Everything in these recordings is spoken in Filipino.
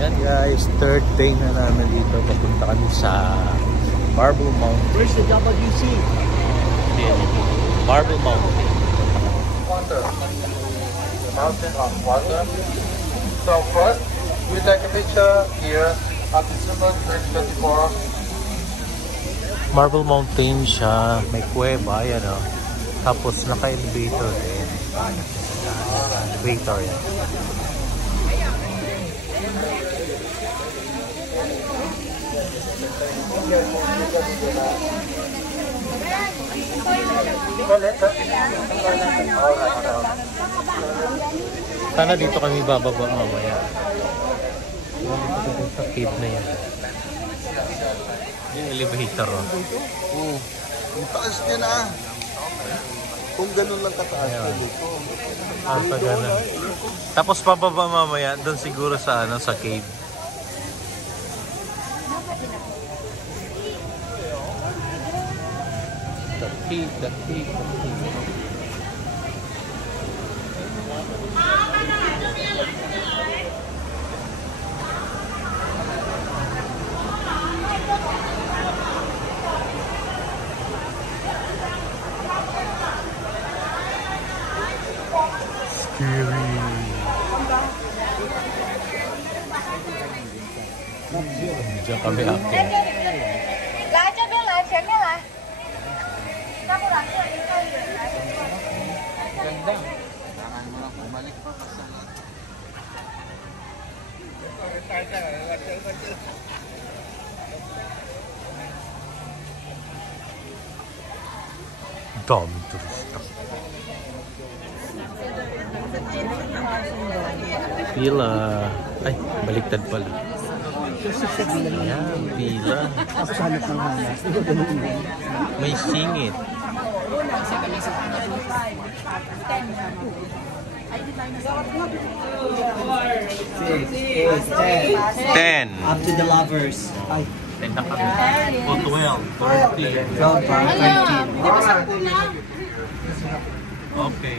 Yan guys, third day na namin dito. Papunta kami sa Marble Mountain. Where's the WC? Marble Mountain. Water. The mountain of water. So first, we take a picture here at December 2024. Marble Mountain siya. May kuweba, yan o. Tapos naka-elevator din. Elevator yan. Sana dito kami bababa mamaya. Dito sa cave na yan. Yung elevator oh. Ang taas niya na. Kung ganun lang kataas ko dito. Tapos pababa mamaya doon siguro sa ano sa cave. The cave. Scary. Diyan kami ako. 来这边来，前面来。抓过来，这里这里来。 Ganda. Kailangan mo lang bumalik pa sa Daming turista. Pila. Ay, baliktad pala. Ayan, pila. May singit. 10. Up to the lovers. 10 na kami. O 12, 13. 12, 13. Okay.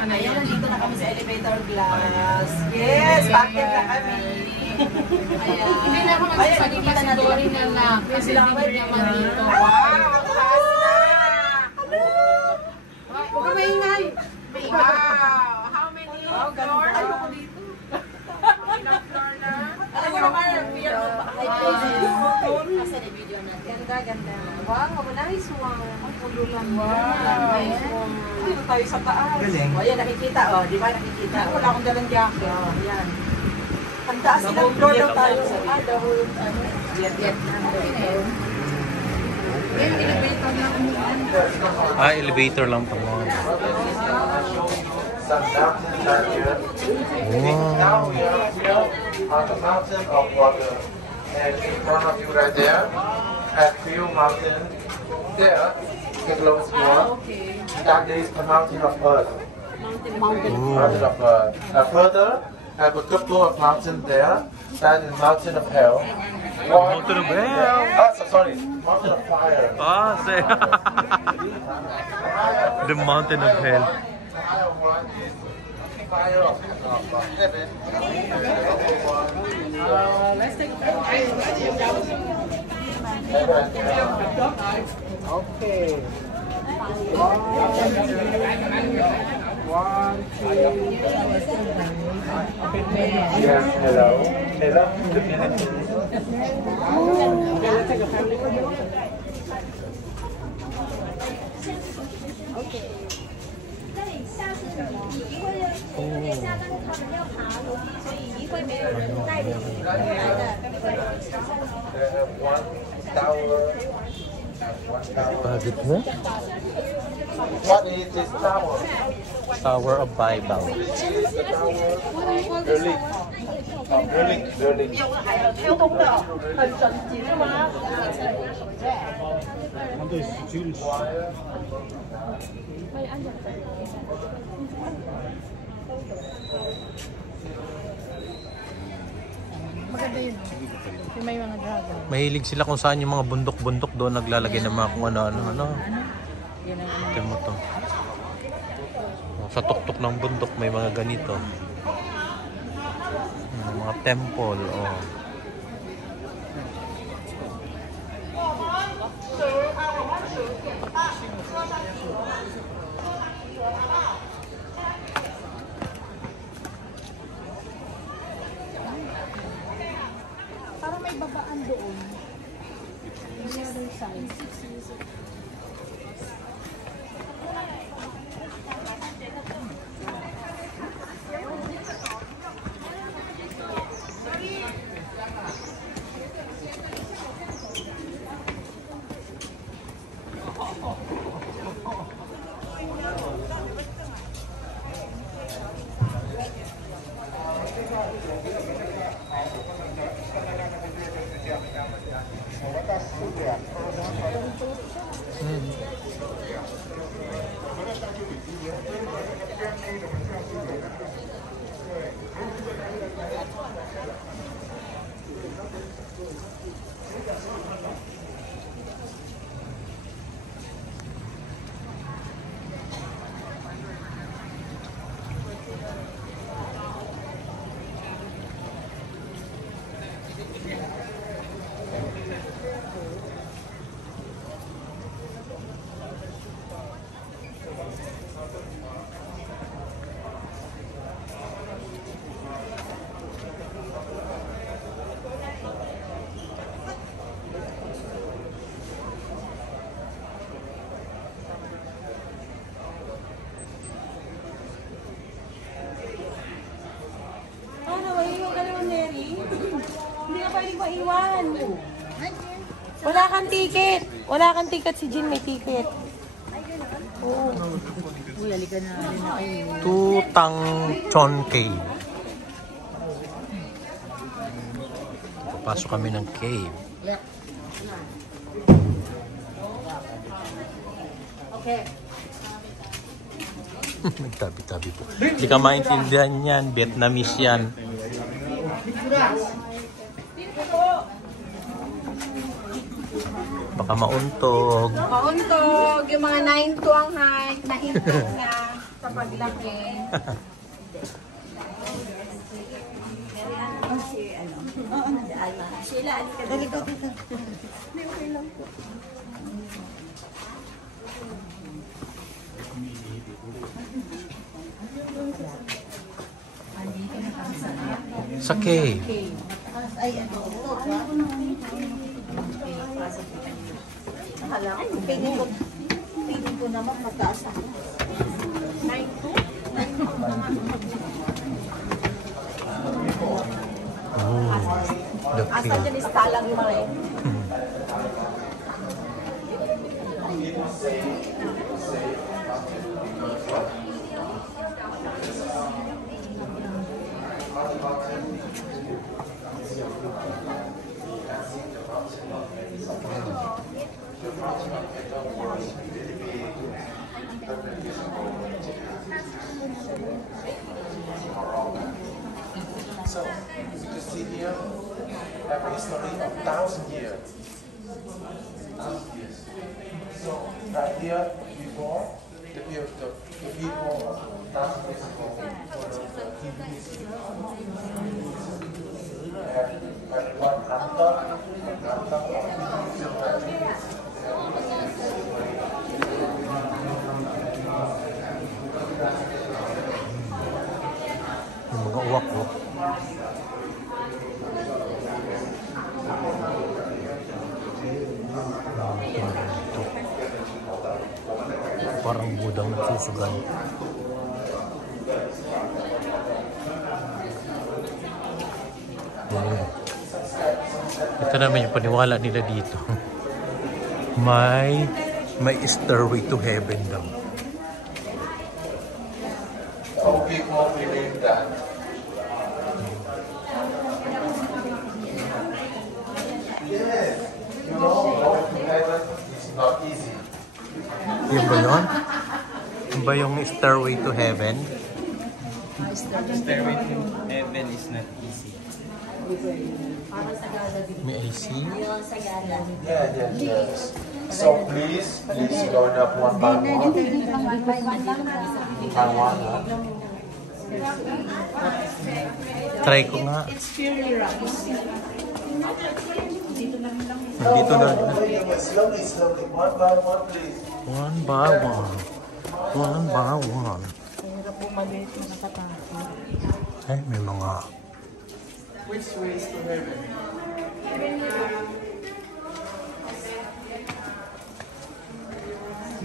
Ayan, nandito na kami sa elevator glass. Yes, bakit na kami. Ayan. Hindi na ako magsasalita si Dory na lang. Kasi bigyan naman dito. Wow! Huwag ka maingay. Wow! How many floor? Ayoko dito. Alam mo naman, we are kasi na-video natin. Ganda, ganda. Wow, nice one. Pululan. Wow. Dito tayo sa taas. Galing. O, yan, nakikita. O, di ba nakikita? Wala akong dalang jacket. O, yan. Ang taas ng floor daw tayo. The whole, Vietnam. Yan, elevator lang. Ah, elevator lang pala. some mountains are here. Now we are here on the mountain of water. And in front of you right there, a few mountains there, the close one. That is the mountain of earth. Mountain of earth. Further, I have a couple of mountains there. That is mountain of hell. Mountain of hell. Sorry, mountain of fire. Ah, say. The mountain of hell. Fire of heaven. Let's take Okay. One, two. Yes, hello. Hello, the Philippines. OK。这里下次你一会因为下次他们要爬楼梯，所以一会没有人带领你过来的。One tower. One tower. Bakit mo? What is this tower? Tower of Bible. This is the tower. Berlin. Berlin. Berlin. 跳动的，很整齐是吗？ maganda yun. Yung may mga dragon. Mahilig sila kung saan yung mga bundok-bundok doon naglalagay ng mga kung ano-ano. Yun ang Ito mo to. Sa tuktok ng bundok may mga ganito. mga temple. Oh. Para may babaan doon. The other side. Iwan. Wala kang ticket. Wala kang ticket. Si Jin may ticket. Oo. Uy, halika na. Tutang Chon Cave. Papasok kami ng cave. Okay. Nagtabi-tabi po. Hindi ka maintindihan yan. Vietnamese yan. Baka mauntog. Mauntog. Yung mga 9 to ang height. Nahintog niya sa paglaki. Sheila, alika dito. Hindi, okay lang po. Sa cave. Ay, ano? Piling ko naman mataas ako. 9 to? 9 to. Oh, the Asa cave. dyan is talang yung mga So, you can see here, have a history of 1,000 years. 1,000 years. So, right here, before, the people of 1,000 years ago, had one hunter of children. Yung mga uwak-uwak. Parang budang nagsusugan. Ito naman yung paniwala nila dito. May stairway to heaven daw. Some people believe that going to heaven is not easy. Yung ba yun? Yung ba yung stairway to heaven? Stairway to heaven is not easy. May AC? Yes. So please go up one by one. By one, huh? Try ko nga. It's purely rice. Dito na. Slowly, slowly. One by one, please. One by one. One by one. Hirap po maliit na nakatakot. Ay, may mga... Which way is to heaven?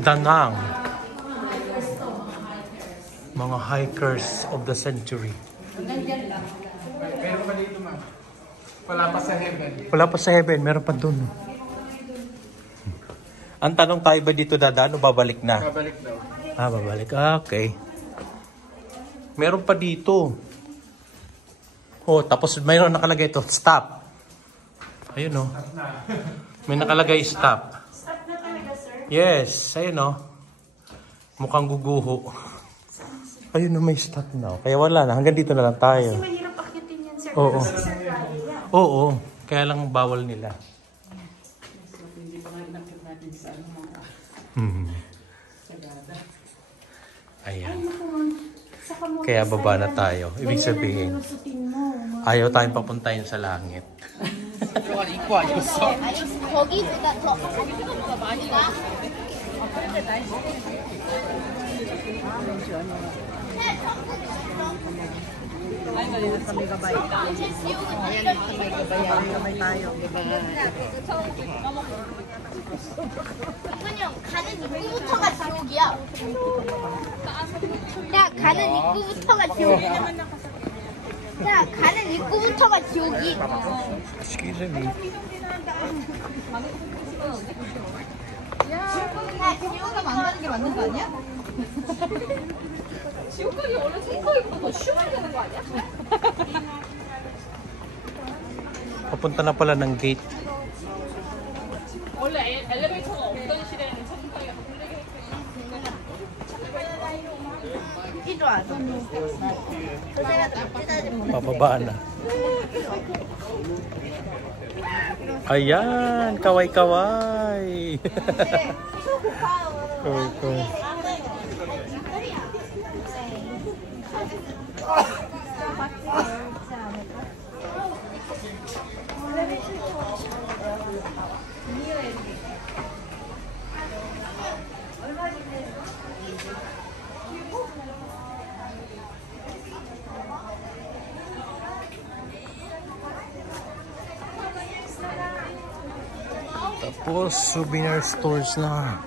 Dangang. Mga hikers of the century. Meron pa dito, ma'am. Wala pa sa heaven. Wala pa sa heaven, meron pa dun. Ang tanong, tayo ba dito dadaan o babalik na? Babalik daw. Ah, babalik. Ah, okay. Meron pa dito. Oh, tapos mayroon nakalagay ito, stop. Ayun oh. May nakalagay stop. Stop na talaga, sir? Yes, ayun oh. Mukhang guguho. Ayun oh, may stop na. Kaya wala na, hanggang dito na lang tayo. Kasi mahirap akitin yan, sir. Oo. Kasi sa rally, yeah. Oo, kaya lang bawal nila. Hindi pa nga nakit natin sa ano mga Hmm. sagada. Ayan. Saka mo, Kaya baba na tayo. Ibig sabihin, ayaw tayong papuntahin sa langit. 거기보다 더 많이 나. 그냥 가는 입구부터가 지옥이야. 야, 가는 입구부터가 지옥이야. 야, 가는 입구부터가 지옥이. Excuse me. 야, 지옥가 만드는 게 맞는 거 아니야? 지옥가게 원래 생각보다 더 쉬워야 되는 거 아니야? Papunta na pala ng gate. 원래 엘리베이터가 없던 시대에는 천국가게 힘들게 이리 와서. Pababa na. Ayan, kaway-kaway. Kaway-kaway. Tapos souvenir stores na.